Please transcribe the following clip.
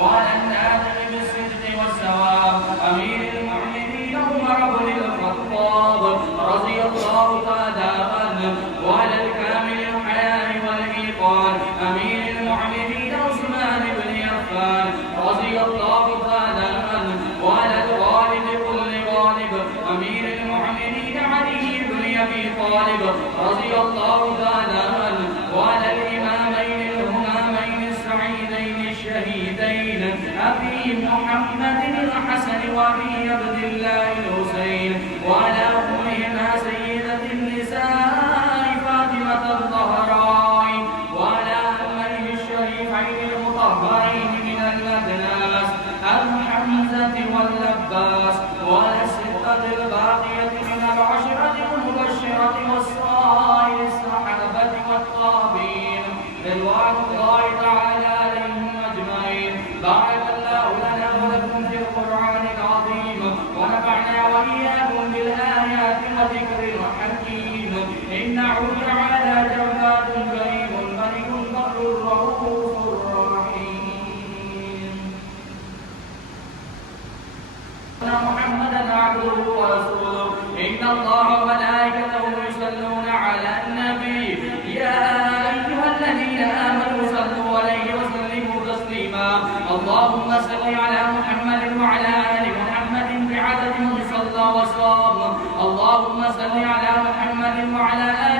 وعلى الناطق بالصدق والثواب أمير المؤمنين عمر بن الخطاب رضي الله تعالى عنه، وعلى الكامل الحياء والإيقان أمير المؤمنين عثمان بن عفان رضي الله تعالى عنه، وعلى الغالب كل غالب أمير المؤمنين علي بن أبي طالب رضي الله تعالى عنه، وعلى الإمامين الهمامين السعيدين الشهيدين أبي محمد الحسن وأبي عبد الله الحسين، وعلى أمهما سيدة النساء فاطمة الزهراء، وعلى أميه الشريفين المطهرين من الأدناس الحمزة واللباس، وعلى الستة الباقية من العشرة المبشرة والصائر الصحابة والطابين رضوان الله تعالى عليهم أجمعين. بارك الله لنا ولكم في القرآن العظيم، ونفعنا وإياكم بالآيات وذكر الحكيم. إنه تعالى جواد كريم ملك بر رؤوف رحيم. محمدا عبده ورسوله، إن الله وملائكته يصلون على النبي، يا أيها الذين آمنوا صلوا عليه وسلموا تسليما. اللهم صل على محمد وعلى آل محمد بعدد من صلى وصام. اللهم صل على محمد وعلى آل